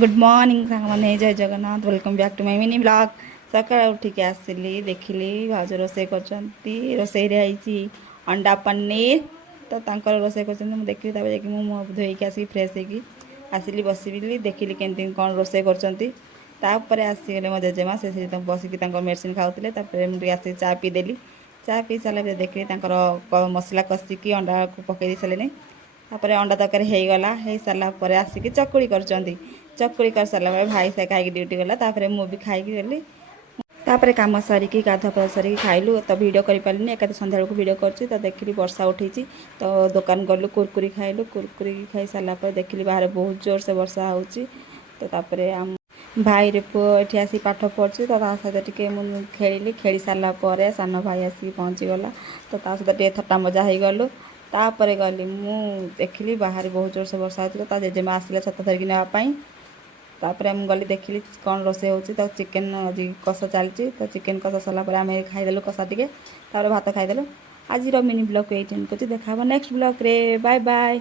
Good morning सांगने जय Jagannath welcome back to my mini blog सकाळ उठिकी आसिली देखिली भाउज रोसे करछंती रोसे रे आइची अंडा पनीर तो तांकर रोसे करछंती मु देखिली ताबे जाके मु मुंह धोइकी आसी फ्रेश हेकी आसिली बसिबिली देखिली केंती कोन रोसे करछंती तापरे आसीगले मो जेजेमा से तो बसिकी तांकर मेडिसिन खाउतले तापरे मु आसी चा पी देली चा पी साले देखिली तांकर मसला कसिकी अंडा को पकई साले तापर अंडा तरकारी हो गला हो सारा पर आसिक चकुड़ी कर चकुड़ी कर सारा भाई से खाई ड्यूटी गला तापर मुझे खाई गली तापर कम सरिकी गाधा पाधा सरिकी खाइलु तो वीडियो कर पारे एकादे सन्ध्या को वीडियो कर तो देखिली वर्षा उठी तो दुकान गलु कुरकुरी खाइलु कुरकुरी खाई सारा पर देखिली बाहर बहुत जोर से वर्षा होची तो तापर आम भाई रे पुओ ये आसी पाठ पढ़ी तो सहित टे खेली खेली सारापर सान भाई आसिक पहुँची गला तो सहित टे थट्टा मजा हो गलु तापर गली मु देखिली बाहर बहुत जोर से वर्षा होता जेजेमा आसिले छता धरिकी नापाई तापर मुझे गली देखिली कौन रोसे होची तो चिकेन आज कषा चलती तो चिकेन कषा सरला आम खाईदेलु कषा टे भात खाईदेलु आज मिनी ब्लॉग को ये देखा नेक्स्ट ब्लॉग रे बाय बाय।